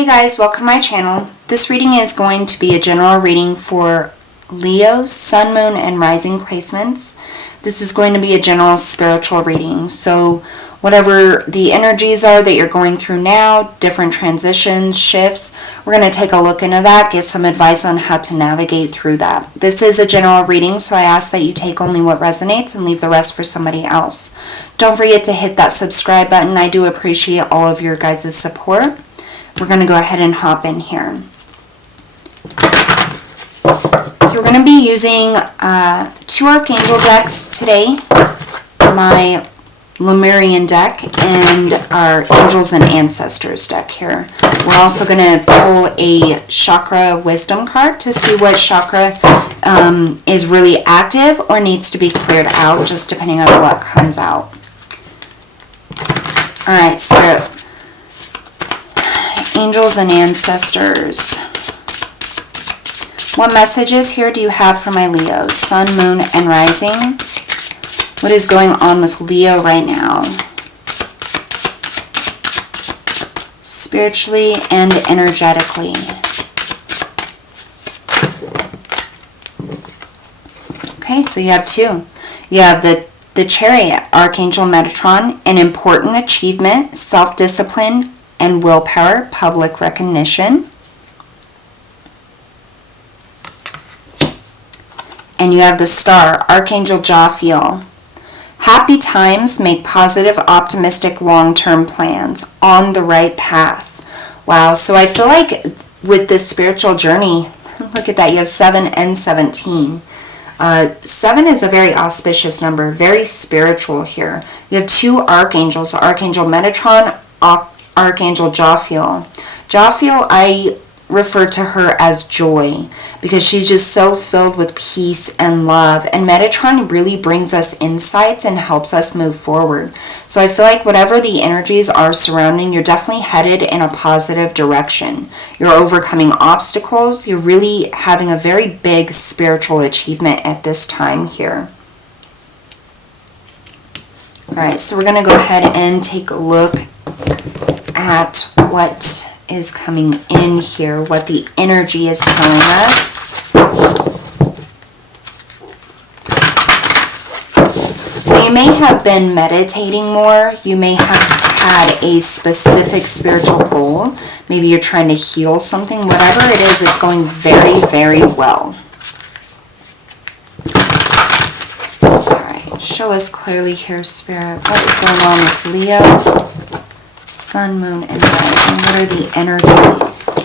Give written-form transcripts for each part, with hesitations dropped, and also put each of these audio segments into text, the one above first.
Hey guys, welcome to my channel. This reading is going to be a general reading for Leo's Sun, Moon, and Rising placements. This is going to be a general spiritual reading. So whatever the energies are that you're going through now, different transitions, shifts, we're going to take a look into that, get some advice on how to navigate through that. This is a general reading, so I ask that you take only what resonates and leave the rest for somebody else. Don't forget to hit that subscribe button. I do appreciate all of your guys' support. We're going to go ahead and hop in here. So we're going to be using two Archangel decks today. My Lemurian deck and our Angels and Ancestors deck here. We're also going to pull a Chakra Wisdom card to see what chakra is really active or needs to be cleared out, just depending on what comes out. Alright, so Angels and Ancestors. What messages here do you have for my Leos? Sun, Moon, and Rising. What is going on with Leo right now? Spiritually and energetically. Okay, so you have two. You have the Chariot, Archangel Metatron, an important achievement, self-discipline, and willpower, public recognition. And you have the Star, Archangel Jophiel. Happy times, make positive, optimistic, long-term plans, on the right path. Wow, so I feel like with this spiritual journey, look at that, you have 7 and 17. 7 is a very auspicious number, very spiritual here. You have two archangels, Archangel Metatron, Archangel Jophiel. Jophiel, I refer to her as joy because she's just so filled with peace and love, and Metatron really brings us insights and helps us move forward. So I feel like whatever the energies are surrounding, you're definitely headed in a positive direction. You're overcoming obstacles. You're really having a very big spiritual achievement at this time here. Alright, so we're going to go ahead and take a look at what is coming in here, what the energy is telling us. So you may have been meditating more. You may have had a specific spiritual goal. Maybe you're trying to heal something. Whatever it is, it's going very, very well. Alright, show us clearly here, Spirit. What is going on with Leo? Sun, Moon, and Rising. What are the energies?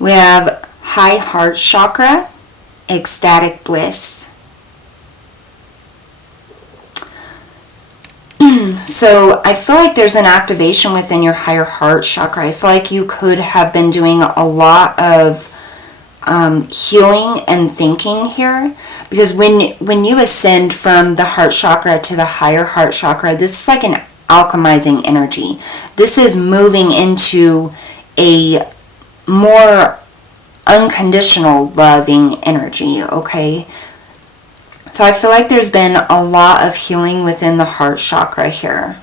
We have high heart chakra, ecstatic bliss. So I feel like there's an activation within your higher heart chakra. I feel like you could have been doing a lot of healing and thinking here, because when you ascend from the heart chakra to the higher heart chakra, this is like an alchemizing energy. This is moving into a more unconditional loving energy, okay? So I feel like there's been a lot of healing within the heart chakra here.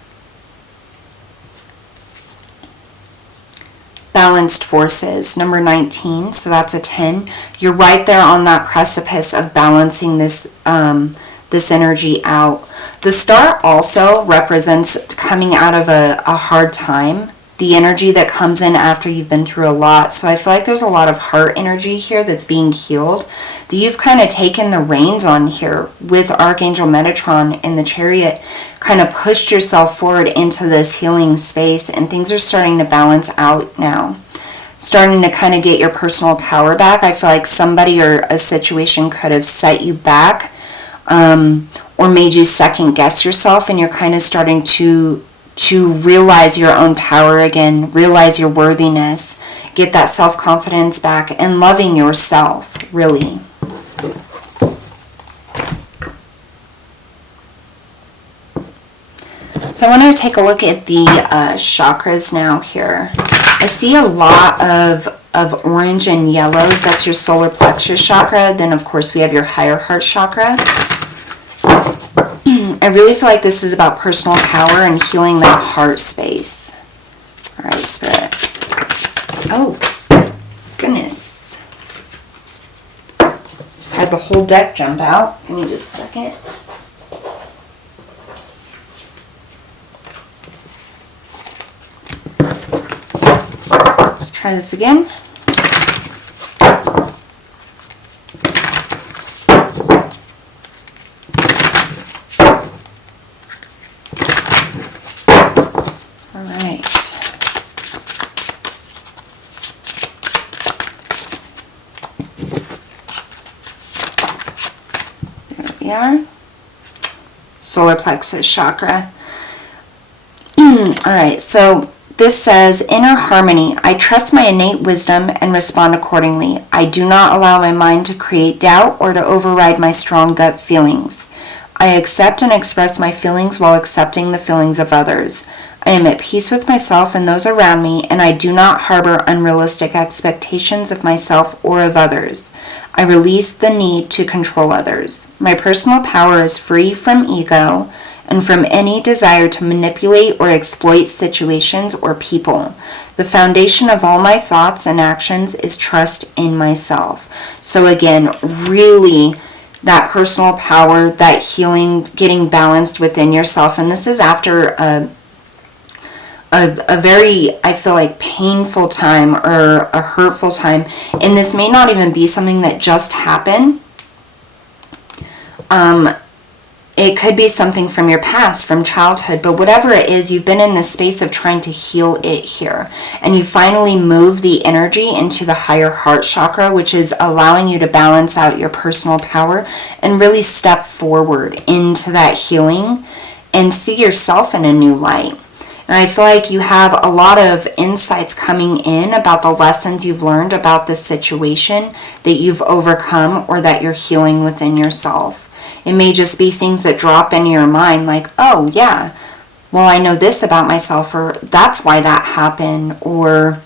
Balanced forces, number 19, so that's a 10. You're right there on that precipice of balancing this this energy out. The Star also represents coming out of a hard time, the energy that comes in after you've been through a lot. So I feel like there's a lot of heart energy here that's being healed. You've kind of taken the reins on here with Archangel Metatron in the Chariot, kind of pushed yourself forward into this healing space, and things are starting to balance out now. Starting to kind of get your personal power back. I feel like somebody or a situation could have set you back or made you second guess yourself, and you're kind of starting to realize your own power again, realize your worthiness, get that self-confidence back, and loving yourself, really. So I want to take a look at the chakras now here. I see a lot of orange and yellows. That's your solar plexus chakra. Then, of course, we have your higher heart chakra. I really feel like this is about personal power and healing that heart space. All right, Spirit. Oh, goodness. Just had the whole deck jump out. Give me just a second. Let's try this again. All right. There we are. Solar plexus chakra. All right, so this says, inner harmony. I trust my innate wisdom and respond accordingly. I do not allow my mind to create doubt or to override my strong gut feelings. I accept and express my feelings while accepting the feelings of others. I am at peace with myself and those around me, and I do not harbor unrealistic expectations of myself or of others. I release the need to control others. My personal power is free from ego and from any desire to manipulate or exploit situations or people. The foundation of all my thoughts and actions is trust in myself. So again, really that personal power, that healing, getting balanced within yourself. And this is after a very, I feel like, painful time or a hurtful time. And this may not even be something that just happened. It could be something from your past, from childhood, but whatever it is, you've been in this space of trying to heal it here. And you finally move the energy into the higher heart chakra, which is allowing you to balance out your personal power and really step forward into that healing and see yourself in a new light. And I feel like you have a lot of insights coming in about the lessons you've learned about this situation that you've overcome or that you're healing within yourself. It may just be things that drop into your mind like, oh yeah, well I know this about myself, or that's why that happened, or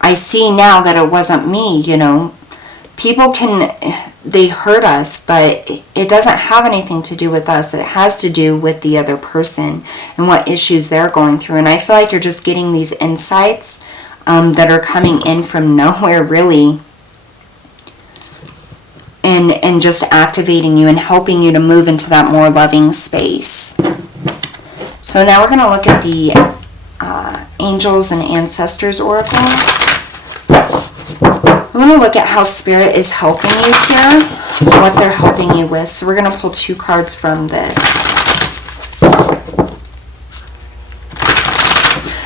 I see now that it wasn't me, you know. People they hurt us, but it doesn't have anything to do with us. It has to do with the other person and what issues they're going through. And I feel like you're just getting these insights that are coming in from nowhere really, and just activating you and helping you to move into that more loving space. So now we're going to look at the Angels and Ancestors Oracle. We're going to look at how Spirit is helping you here, what they're helping you with. So we're going to pull 2 cards from this.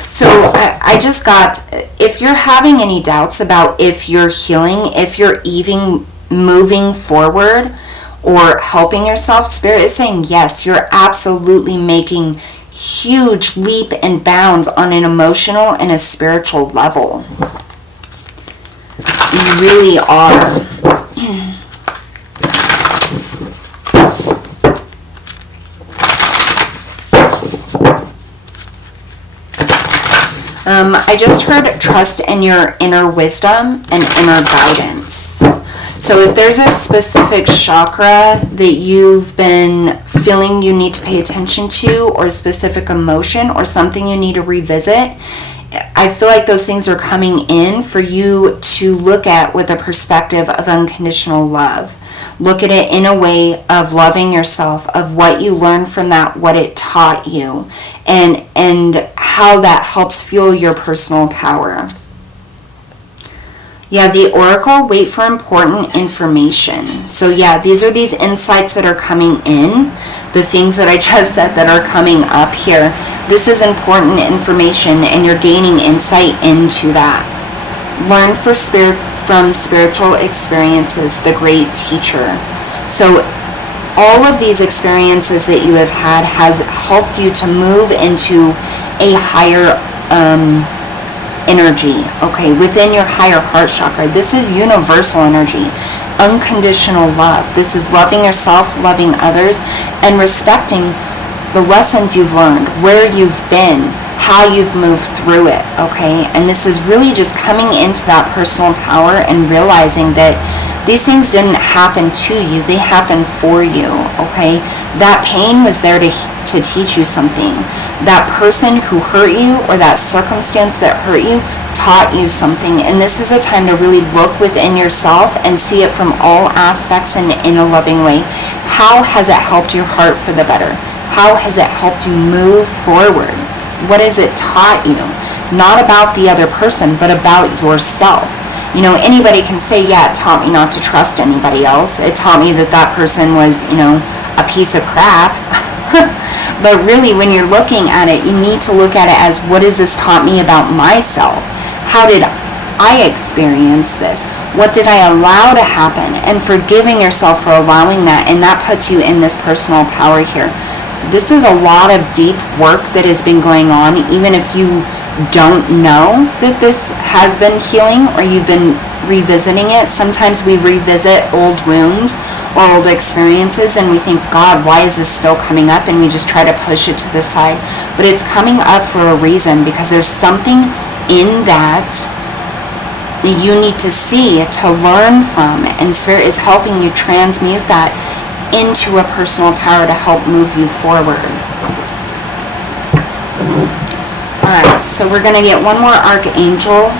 So I just got, if you're having any doubts about if you're healing, if you're even moving forward or helping yourself, Spirit is saying yes, you're absolutely making huge leap and bounds on an emotional and a spiritual level. You really are. I just heard trust in your inner wisdom and inner guidance. So if there's a specific chakra that you've been feeling you need to pay attention to, or a specific emotion or something you need to revisit, I feel like those things are coming in for you to look at with a perspective of unconditional love. Look at it in a way of loving yourself, of what you learned from that, what it taught you, and how that helps fuel your personal power. Yeah, the Oracle, wait for important information. So yeah, these are these insights that are coming in, the things that I just said that are coming up here. This is important information and you're gaining insight into that. Learn from spiritual experiences, the great teacher. So all of these experiences that you have had has helped you to move into a higher energy, okay, within your higher heart chakra. This is universal energy, unconditional love. This is loving yourself, loving others, and respecting the lessons you've learned, where you've been, how you've moved through it, okay? And this is really just coming into that personal power and realizing that these things didn't happen to you, they happened for you, okay? That pain was there to teach you something. That person who hurt you or that circumstance that hurt you taught you something. And this is a time to really look within yourself and see it from all aspects and in a loving way. How has it helped your heart for the better? How has it helped you move forward? What has it taught you? Not about the other person, but about yourself. You know, anybody can say, yeah, it taught me not to trust anybody else. It taught me that that person was, you know, a piece of crap. But really, when you're looking at it, you need to look at it as, what has this taught me about myself? How did I experience this? What did I allow to happen? And forgiving yourself for allowing that, and that puts you in this personal power here. This is a lot of deep work that has been going on, even if you don't know that this has been healing or you've been revisiting it. Sometimes we revisit old wounds or old experiences and we think, God, why is this still coming up? And we just try to push it to the side. But it's coming up for a reason, because there's something in that you need to see, to learn from, and Spirit is helping you transmute that into a personal power to help move you forward. Alright, so we're going to get one more Archangel.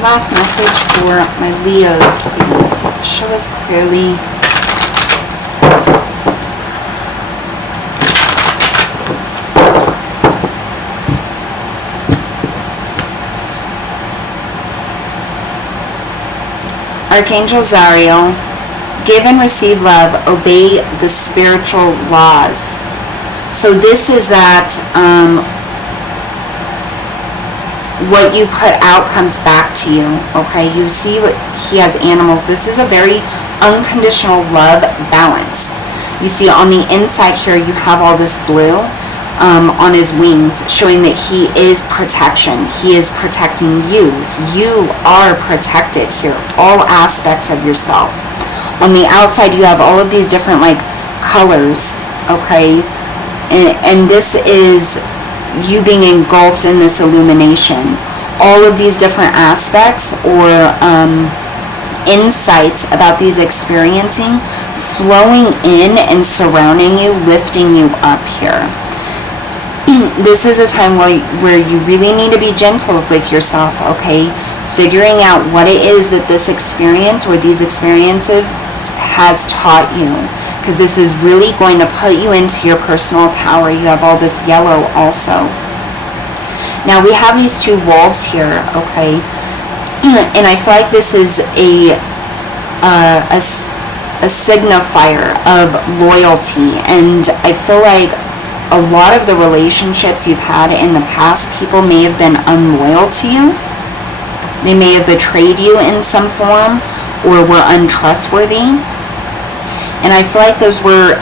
Last message for my Leos, please. Show us clearly. Archangel Zariel, give and receive love, obey the spiritual laws. So this is that what you put out comes back to you, okay? You see what he has animals. This is a very unconditional love balance. You see on the inside here, you have all this blue on his wings, showing that he is protection. He is protecting you. You are protected here, all aspects of yourself. On the outside, you have all of these different like colors, okay? And this is you being engulfed in this illumination. All of these different aspects or insights about these experiencing flowing in and surrounding you, lifting you up here. This is a time where you really need to be gentle with yourself, okay? Figuring out what it is that this experience or these experiences has taught you. Because this is really going to put you into your personal power. You have all this yellow also. Now we have these two wolves here, okay? And I feel like this is a signifier of loyalty. And I feel like a lot of the relationships you've had in the past, people may have been unloyal to you. They may have betrayed you in some form or were untrustworthy. And I feel like those were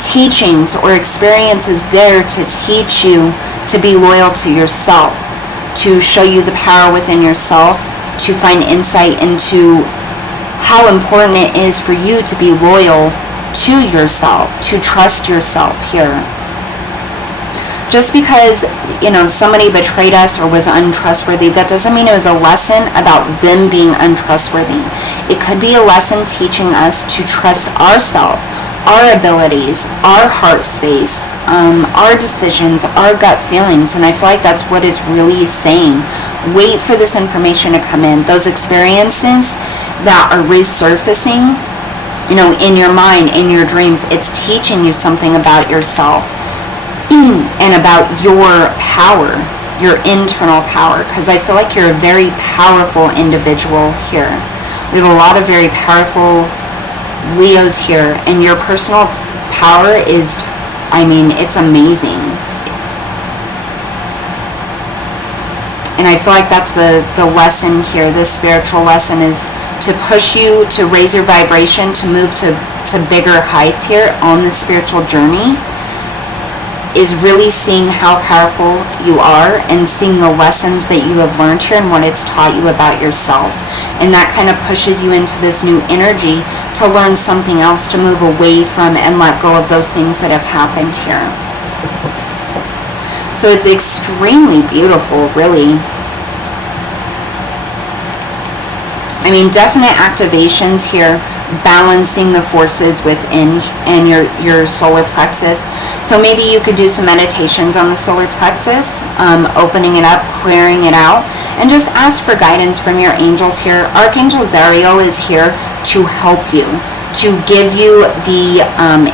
teachings or experiences there to teach you to be loyal to yourself, to show you the power within yourself, to find insight into how important it is for you to be loyal to yourself, to trust yourself here. Just because, you know, somebody betrayed us or was untrustworthy, that doesn't mean it was a lesson about them being untrustworthy. It could be a lesson teaching us to trust ourselves, our abilities, our heart space, our decisions, our gut feelings. And I feel like that's what it's really saying. Wait for this information to come in. Those experiences that are resurfacing, you know, in your mind, in your dreams, it's teaching you something about yourself and about your power, your internal power, because I feel like you're a very powerful individual here. We have a lot of very powerful Leos here, and your personal power is, I mean, it's amazing. And I feel like that's the lesson here. This spiritual lesson is to push you to raise your vibration, to move to bigger heights here on this spiritual journey. is really seeing how powerful you are and seeing the lessons that you have learned here and what it's taught you about yourself. And that kind of pushes you into this new energy to learn something else, to move away from and let go of those things that have happened here. So it's extremely beautiful, really. I mean, definite activations here, balancing the forces within and your solar plexus. So maybe you could do some meditations on the solar plexus, opening it up, clearing it out, and just ask for guidance from your angels here. Archangel Zariel is here to help you, to give you the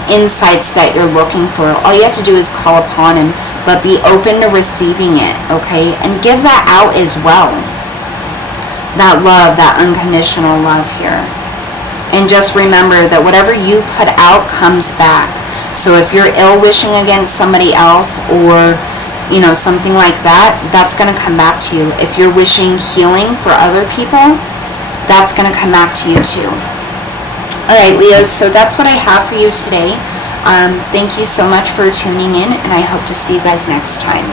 insights that you're looking for. All you have to do is call upon him, but be open to receiving it, okay? And give that out as well. That love, that unconditional love here. And just remember that whatever you put out comes back. So if you're ill wishing against somebody else, or you know, something like that, that's going to come back to you. If you're wishing healing for other people, that's going to come back to you too. Alright, Leos, so that's what I have for you today. Thank you so much for tuning in, and I hope to see you guys next time.